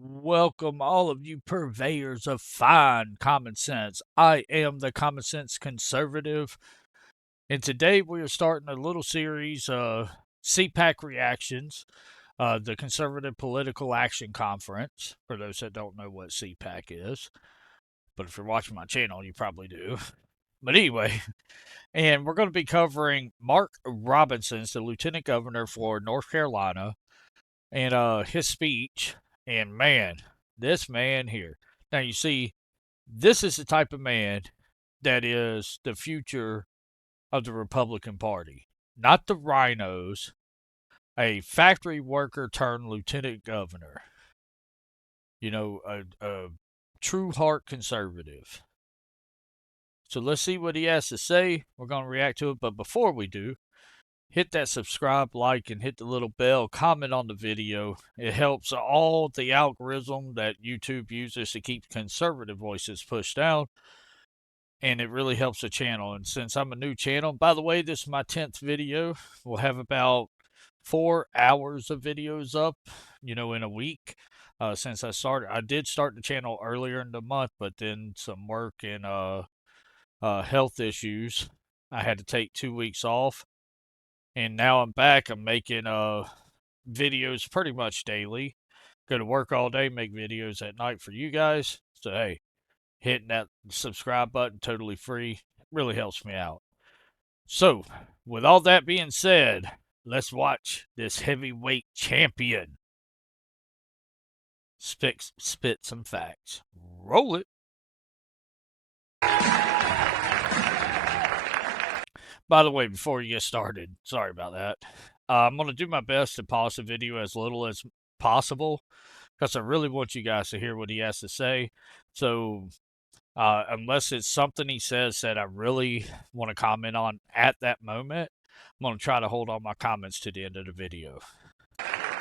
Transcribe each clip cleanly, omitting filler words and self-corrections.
Welcome, all of you purveyors of fine common sense. I am the Common Sense Conservative, and today we are starting a little series, Cpac Reactions, the Conservative Political Action Conference, for those that don't know what Cpac is. But if you're watching my channel, you probably do. But anyway, and we're going to be covering Mark Robinson's, the Lieutenant Governor for North Carolina, and his speech. And man, this man here. Now you see, this is the type of man that is the future of the Republican Party. Not the rhinos, a factory worker turned lieutenant governor. You know, a true heart conservative. So let's see what he has to say. We're going to react to it. But before we do, hit that subscribe, like, and hit the little bell. Comment on the video. It helps all the algorithm that YouTube uses to keep conservative voices pushed down. And it really helps the channel. And since I'm a new channel, by the way, this is my 10th video. We'll have about 4 hours of videos up, in a week. Since I started. I did start the channel earlier in the month, but then some work and health issues. I had to take 2 weeks off. And now I'm back. I'm making videos pretty much daily. Go to work all day, make videos at night for you guys. So, hey, hitting that subscribe button, totally free, really helps me out. So, with all that being said, let's watch this heavyweight champion spit some facts. Roll it. By the way, before you get started, sorry about that. I'm going to do my best to pause the video as little as possible because I really want you guys to hear what he has to say. So, unless it's something he says that I really want to comment on at that moment, I'm going to try to hold all my comments to the end of the video.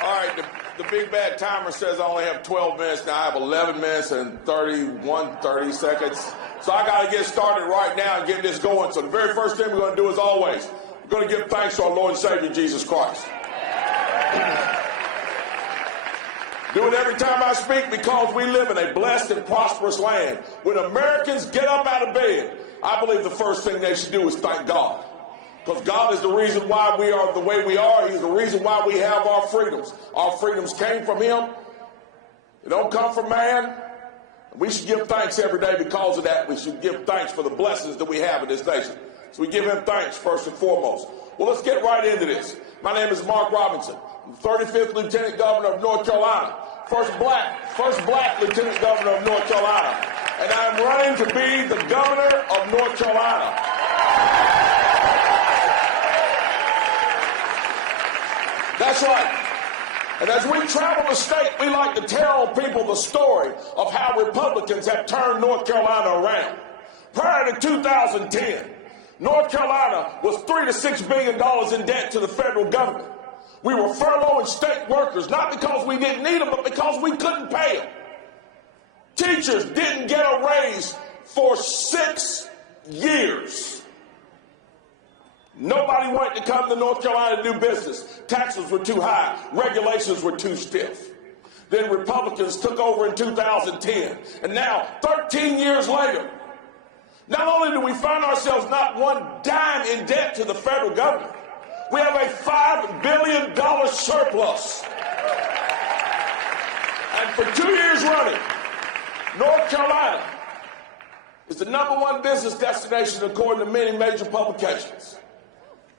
All right, the big bad timer says I only have 12 minutes. Now I have 11 minutes and 30 seconds. So I got to get started right now and get this going. So the very first thing we're going to do, as always, we're going to give thanks to our Lord and Savior, Jesus Christ. Do it every time I speak because we live in a blessed and prosperous land. When Americans get up out of bed, I believe the first thing they should do is thank God. Because God is the reason why we are the way we are. He's the reason why we have our freedoms. Our freedoms came from Him. They don't come from man. We should give thanks every day because of that. We should give thanks for the blessings that we have in this nation. So we give Him thanks first and foremost. Well, let's get right into this. My name is Mark Robinson. I'm 35th Lieutenant Governor of North Carolina. First black Lieutenant Governor of North Carolina. And I'm running to be the Governor of North Carolina. That's right. And as we travel the state, we like to tell people the story of how Republicans have turned North Carolina around. Prior to 2010, North Carolina was $3 to $6 billion in debt to the federal government. We were furloughing state workers, not because we didn't need them, but because we couldn't pay them. Teachers didn't get a raise for 6 years. Nobody wanted to come to North Carolina to do business. Taxes were too high. Regulations were too stiff. Then Republicans took over in 2010. And now, 13 years later, not only do we find ourselves not one dime in debt to the federal government, we have a $5 billion surplus. And for 2 years running, North Carolina is the #1 business destination according to many major publications.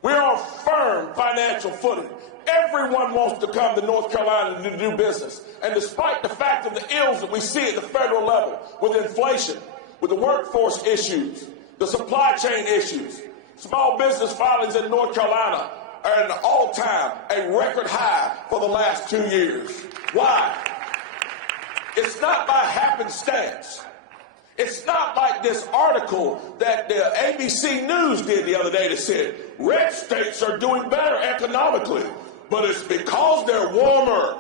We're on firm financial footing. Everyone wants to come to North Carolina to do business. And despite the fact of the ills that we see at the federal level, with inflation, with the workforce issues, the supply chain issues, small business filings in North Carolina are at an all-time, a record high for the last 2 years. Why? It's not by happenstance. It's not like this article that the ABC News did the other day that said, red states are doing better economically, but it's because they're warmer.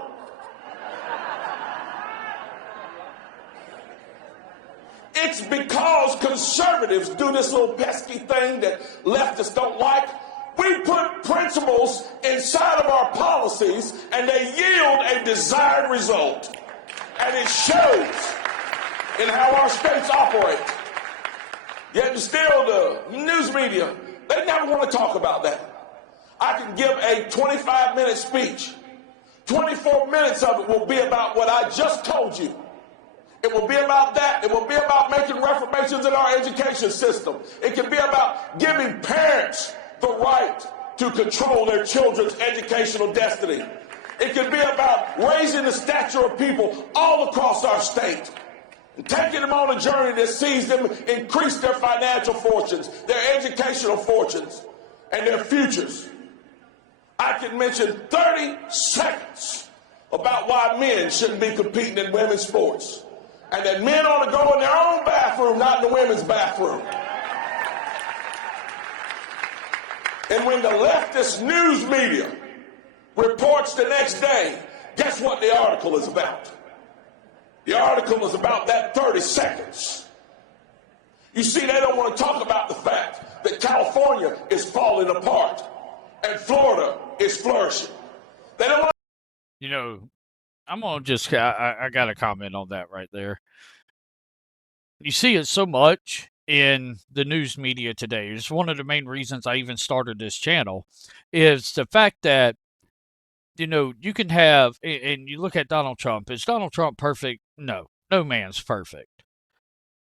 It's because conservatives do this little pesky thing that leftists don't like. We put principles inside of our policies and they yield a desired result. And it shows in how our states operate. Yet still the news media, they never want to talk about that. I can give a 25-minute speech. 24 minutes of it will be about what I just told you. It will be about that. It will be about making reformations in our education system. It can be about giving parents the right to control their children's educational destiny. It can be about raising the stature of people all across our state and taking them on a journey that sees them increase their financial fortunes, their educational fortunes, and their futures. I can mention 30 seconds about why men shouldn't be competing in women's sports, and that men ought to go in their own bathroom, not in the women's bathroom. And when the leftist news media reports the next day, guess what the article is about? The article is about that 30 seconds. You see, they don't want to talk about the fact that California is falling apart and Florida is flourishing. They don't want. You know, I'm gonna just I got to comment on that right there. You see it so much in the news media today. It's one of the main reasons I even started this channel is the fact that, you know, you can have, and you look at Donald Trump. Is Donald Trump perfect? No, no man's perfect.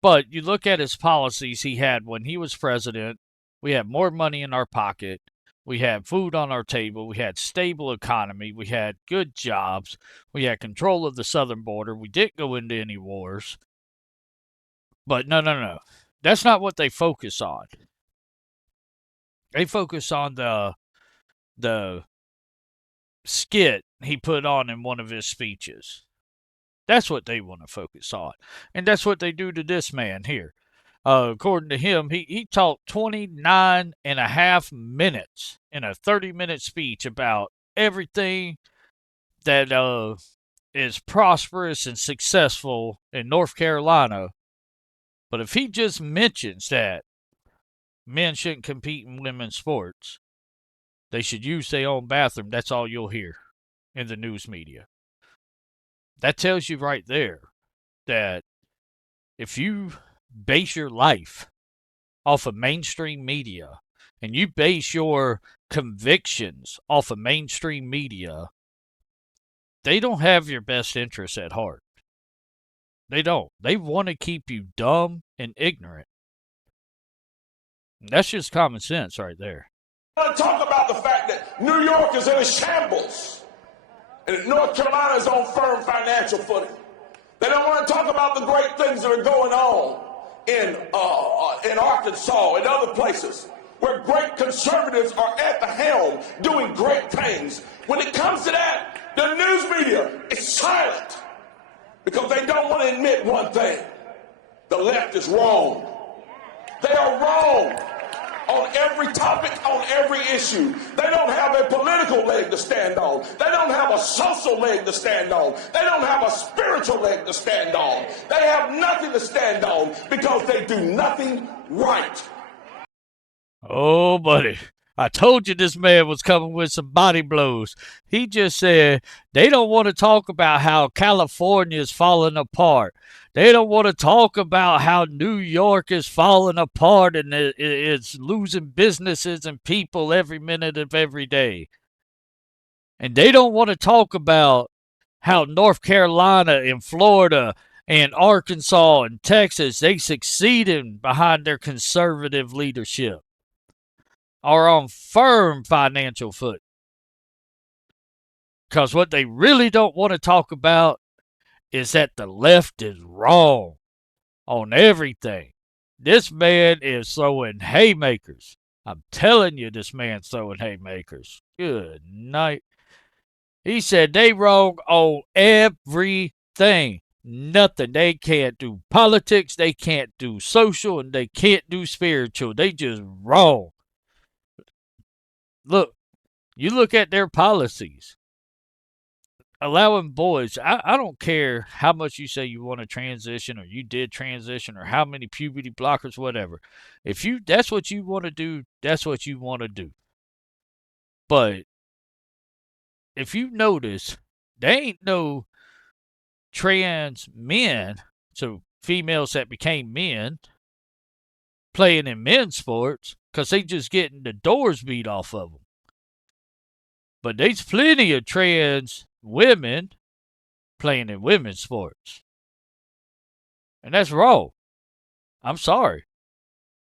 But you look at his policies he had when he was president. We had more money in our pocket. We had food on our table. We had stable economy. We had good jobs. We had control of the southern border. We didn't go into any wars. But no. That's not what they focus on. They focus on the skit he put on in one of his speeches. That's what they want to focus on. And that's what they do to this man here. According to him, he talked 29 and a half minutes in a 30-minute speech about everything that is prosperous and successful in North Carolina. But if he just mentions that men shouldn't compete in women's sports, they should use their own bathroom, that's all you'll hear in the news media. That tells you right there that if you base your life off of mainstream media and you base your convictions off of mainstream media, they don't have your best interests at heart. They don't. They want to keep you dumb and ignorant. That's just common sense right there. I want to talk about the fact that New York is in a shambles and North Carolina is on firm financial footing. They don't want to talk about the great things that are going on in Arkansas and other places where great conservatives are at the helm doing great things. When it comes to that, the news media is silent because they don't want to admit one thing. The left is wrong. They are wrong on every topic, on every issue. They don't have a political leg to stand on. They don't have a social leg to stand on. They don't have a spiritual leg to stand on. They have nothing to stand on because they do nothing right. Oh, buddy. I told you this man was coming with some body blows. He just said they don't want to talk about how California is falling apart. They don't want to talk about how New York is falling apart and it's losing businesses and people every minute of every day. And they don't want to talk about how North Carolina and Florida and Arkansas and Texas, they succeeded behind their conservative leadership, are on firm financial foot. Because what they really don't want to talk about is that the left is wrong on everything. This man is throwing haymakers. I'm telling you, this man's throwing haymakers. Good night. He said they wrong on everything. Nothing. They can't do politics, they can't do social, and they can't do spiritual. They just wrong. Look, you look at their policies. Allowing boys, I don't care how much you say you want to transition or you did transition or how many puberty blockers, whatever. If that's what you want to do, that's what you want to do. But if you notice, there ain't no trans men, so females that became men, playing in men's sports because they just getting the doors beat off of them. But there's plenty of trans women playing in women's sports. And that's wrong. I'm sorry.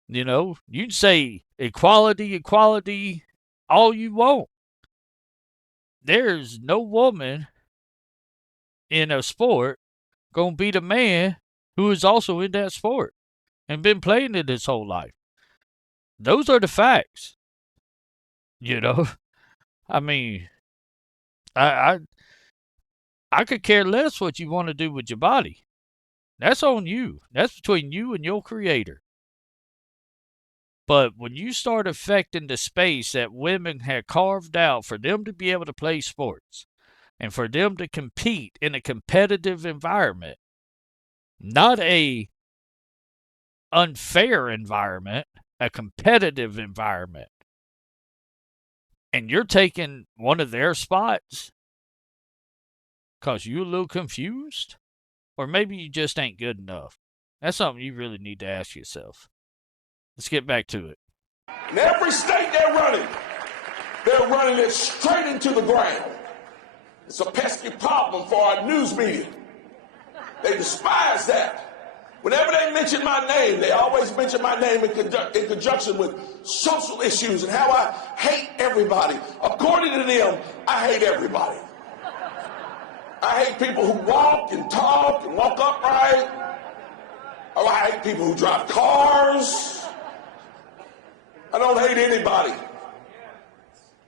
You know, you can say equality, equality, all you want. There's no woman in a sport gonna beat a man who is also in that sport and been playing it his whole life. Those are the facts. You know, I mean, I I could care less what you want to do with your body. That's on you. That's between you and your creator. But when you start affecting the space that women had carved out for them to be able to play sports and for them to compete in a competitive environment, not a unfair environment, a competitive environment, and you're taking one of their spots because you're a little confused, or maybe you just ain't good enough. That's something you really need to ask yourself. Let's get back to it. In every state they're running it straight into the ground. It's a pesky problem for our news media. They despise that. Whenever they mention my name, they always mention my name in conjunction with social issues and how I hate everybody. According to them, I hate everybody. I hate people who walk and talk and walk upright. Oh, I hate people who drive cars. I don't hate anybody.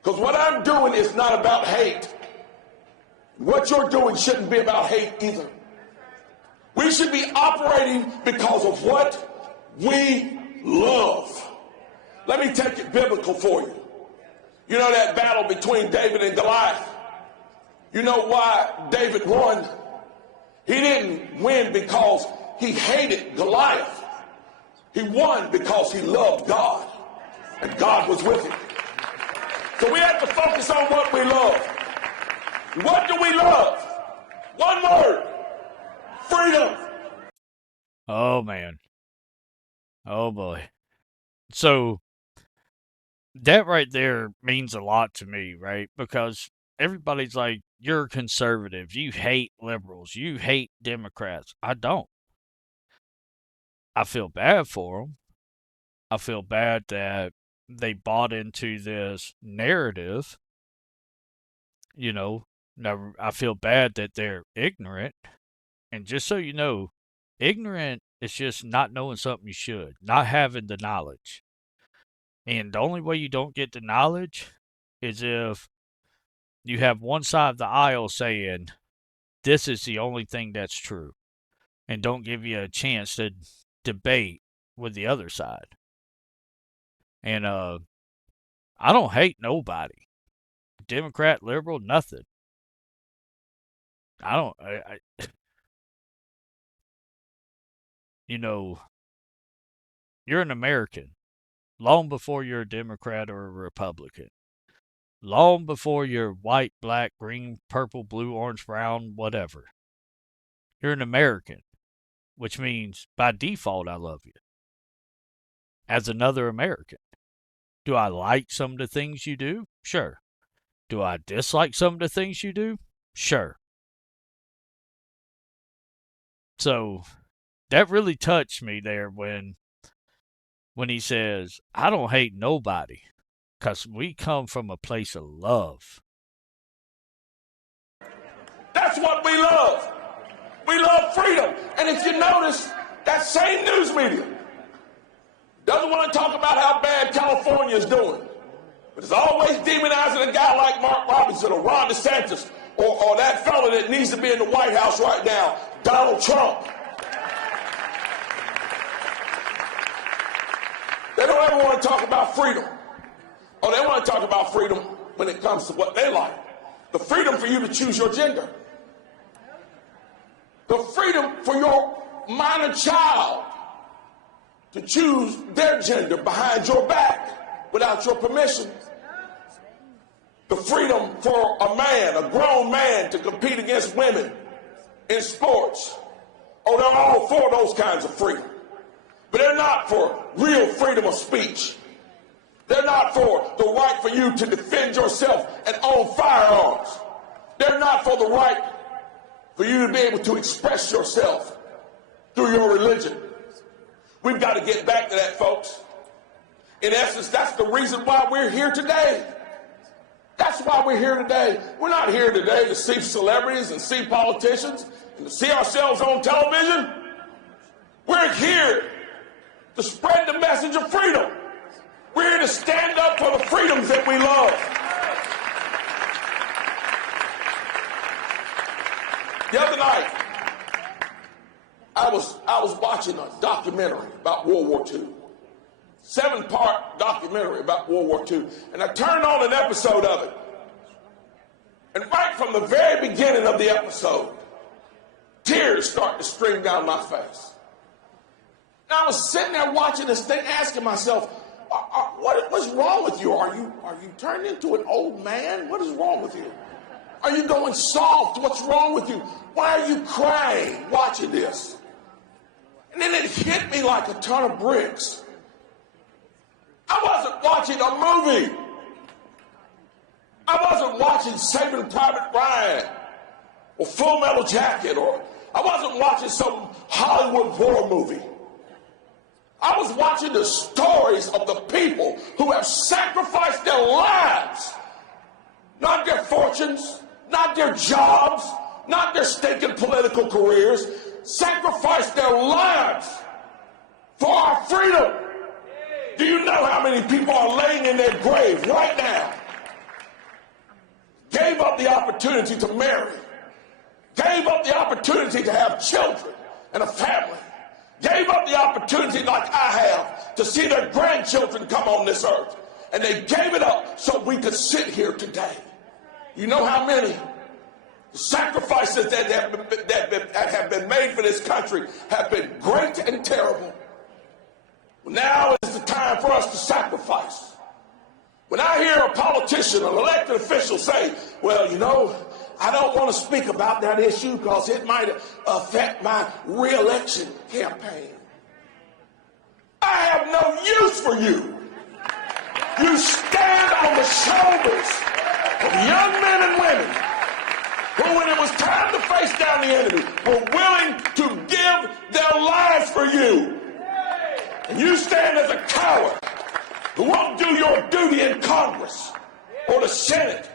Because what I'm doing is not about hate. What you're doing shouldn't be about hate either. We should be operating because of what we love. Let me take it biblical for you. You know that battle between David and Goliath? You know why David won? He didn't win because he hated Goliath. He won because he loved God, and God was with him. So we have to focus on what we love. What do we love? One word: freedom. Oh, man. Oh, boy. So that right there means a lot to me, right? Because everybody's like, you're conservative. You hate liberals. You hate Democrats. I don't. I feel bad for them. I feel bad that they bought into this narrative. You know, now I feel bad that they're ignorant. And just so you know, ignorant is just not knowing something you should, not having the knowledge. And the only way you don't get the knowledge is if you have one side of the aisle saying, this is the only thing that's true, and don't give you a chance to debate with the other side. And I don't hate nobody. Democrat, liberal, nothing. You know, you're an American long before you're a Democrat or a Republican. Long before you're white, black, green, purple, blue, orange, brown, whatever. You're an American, which means by default I love you as another American. Do I like some of the things you do? Sure. Do I dislike some of the things you do? Sure. So that really touched me there when he says, I don't hate nobody because we come from a place of love. That's what we love. We love freedom. And if you notice, that same news media doesn't want to talk about how bad California is doing. But it's always demonizing a guy like Mark Robinson or Ron DeSantis or that fella that needs to be in the White House right now, Donald Trump. They don't ever want to talk about freedom. Oh, they want to talk about freedom when it comes to what they like. The freedom for you to choose your gender. The freedom for your minor child to choose their gender behind your back without your permission. The freedom for a man, a grown man, to compete against women in sports. Oh, they're all for those kinds of freedom. But they're not for real freedom of speech. They're not for the right for you to defend yourself and own firearms. They're not for the right for you to be able to express yourself through your religion. We've got to get back to that, folks. In essence, that's the reason why we're here today. That's why we're here today. We're not here today to see celebrities and see politicians and to see ourselves on television. We're here to spread the message of freedom. We're here to stand up for the freedoms that we love. The other night, I was watching a documentary about World War II. 7-part documentary about World War II. And I turned on an episode of it. And right from the very beginning of the episode, tears started to stream down my face. And I was sitting there watching this thing, asking myself, what's wrong with you? Are you turning into an old man? What is wrong with you? Are you going soft? What's wrong with you? Why are you crying watching this? And then it hit me like a ton of bricks. I wasn't watching a movie. I wasn't watching Saving Private Ryan or Full Metal Jacket, or I wasn't watching some Hollywood war movie. I was watching the stories of the people who have sacrificed their lives, not their fortunes, not their jobs, not their stinking political careers, sacrificed their lives for our freedom. Do you know how many people are laying in their grave right now? Gave up the opportunity to marry, gave up the opportunity to have children and a family, gave up the opportunity like I have to see their grandchildren come on this earth, and they gave it up so we could sit here today. You know how many sacrifices that have been made for this country have been great and terrible. Now is the time for us to sacrifice. When I hear a politician or an elected official say, well, you know, I don't want to speak about that issue because it might affect my re-election campaign. I have no use for you. You stand on the shoulders of young men and women who, when it was time to face down the enemy, were willing to give their lives for you. And you stand as a coward who won't do your duty in Congress or the Senate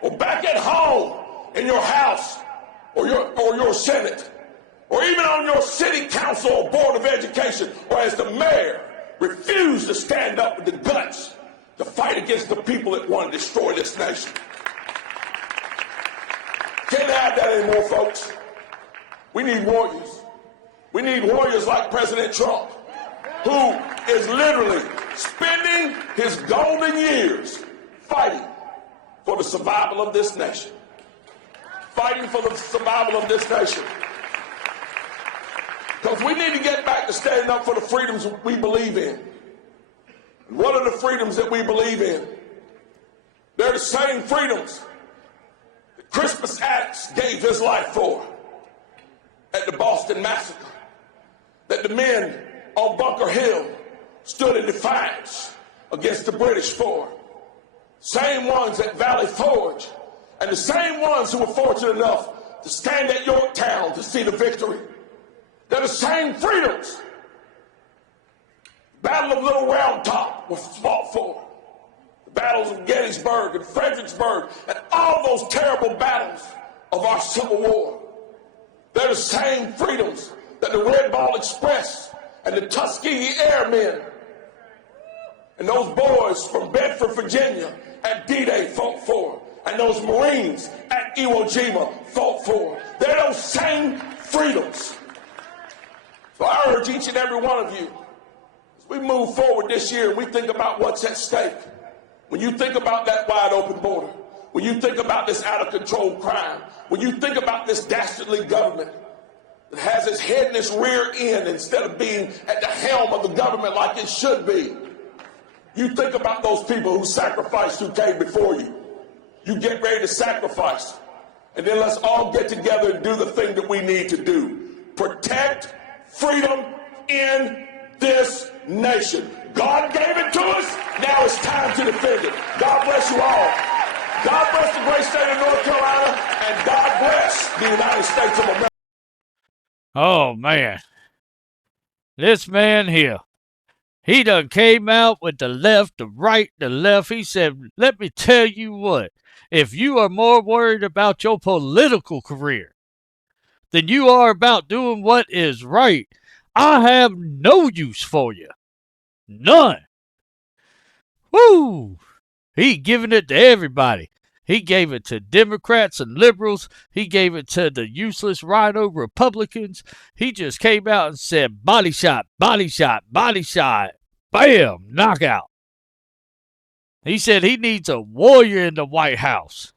or back at home in your house or your Senate or even on your city council or board of education, or as the mayor refuse to stand up with the guts to fight against the people that want to destroy this nation. Can't have that anymore, folks. We need warriors. We need warriors like President Trump, who is literally spending his golden years fighting for the survival of this nation. Fighting for the survival of this nation. Because we need to get back to standing up for the freedoms we believe in. And what are the freedoms that we believe in? They're the same freedoms that Crispus Attucks gave his life for at the Boston Massacre, that the men on Bunker Hill stood in defiance against the British for. Same ones at Valley Forge, and the same ones who were fortunate enough to stand at Yorktown to see the victory. They're the same freedoms. Battle of Little Round Top was fought for. The battles of Gettysburg and Fredericksburg and all those terrible battles of our Civil War. They're the same freedoms that the Red Ball Express and the Tuskegee Airmen and those boys from Bedford, Virginia at D-Day fought for, and those Marines at Iwo Jima fought for. They're those same freedoms. So I urge each and every one of you, as we move forward this year and we think about what's at stake, when you think about that wide open border, when you think about this out of control crime, when you think about this dastardly government that has its head in its rear end instead of being at the helm of the government like it should be, you think about those people who sacrificed, who came before you. You get ready to sacrifice. And then let's all get together and do the thing that we need to do. Protect freedom in this nation. God gave it to us. Now it's time to defend it. God bless you all. God bless the great state of North Carolina, and God bless the United States of America. Oh, man. This man here, he done came out with the left, the right, the left. He said, let me tell you what, if you are more worried about your political career than you are about doing what is right, I have no use for you. None. Woo! He giving it to everybody. He gave it to Democrats and liberals. He gave it to the useless rhino Republicans. He just came out and said, body shot, body shot, body shot. Bam! Knockout. He said he needs a warrior in the White House.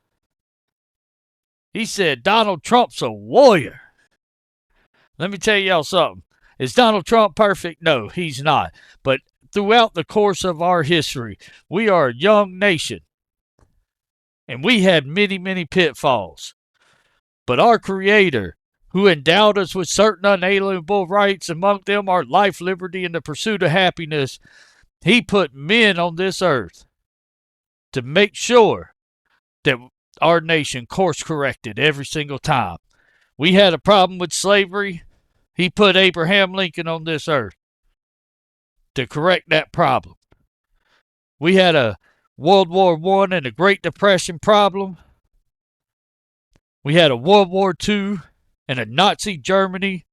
He said Donald Trump's a warrior. Let me tell y'all something. Is Donald Trump perfect? No, he's not. But throughout the course of our history, we are a young nation. And we had many, many pitfalls. But our Creator, who endowed us with certain unalienable rights, among them our life, liberty, and the pursuit of happiness, He put men on this earth to make sure that our nation course-corrected every single time. We had a problem with slavery. He put Abraham Lincoln on this earth to correct that problem. We had a World War I and a Great Depression problem. We had a World War II and a Nazi Germany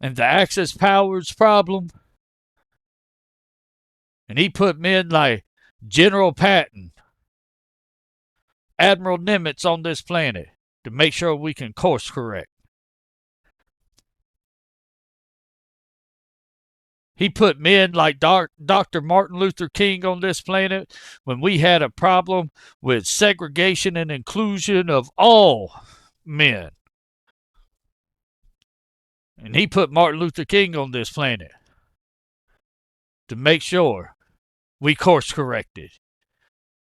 and the Axis powers problem. And he put men like General Patton, Admiral Nimitz on this planet to make sure we can course correct. He put men like Dr. Martin Luther King on this planet when we had a problem with segregation and inclusion of all men. And he put Martin Luther King on this planet to make sure we course corrected.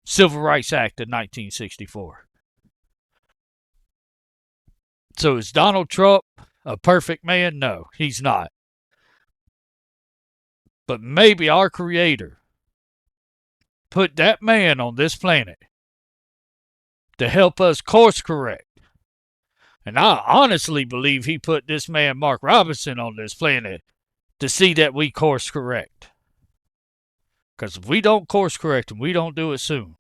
Civil Rights Act of 1964. So is Donald Trump a perfect man? No, he's not. But maybe our Creator put that man on this planet to help us course correct. And I honestly believe he put this man, Mark Robinson, on this planet to see that we course correct. Because if we don't course correct and we don't do it soon,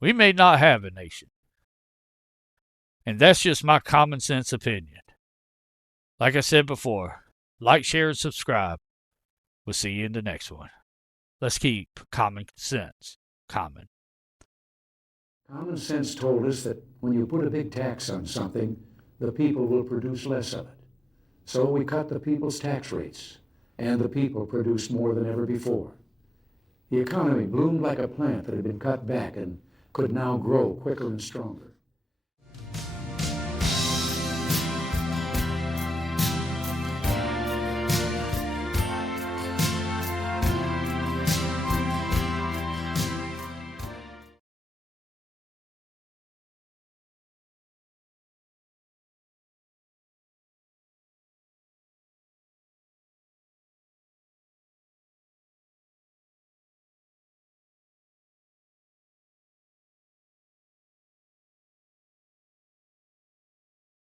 we may not have a nation. And that's just my common sense opinion. Like I said before, like, share, and subscribe. We'll see you in the next one. Let's keep common sense common. Common sense told us that when you put a big tax on something, the people will produce less of it. So we cut the people's tax rates, and the people produced more than ever before. The economy bloomed like a plant that had been cut back and could now grow quicker and stronger.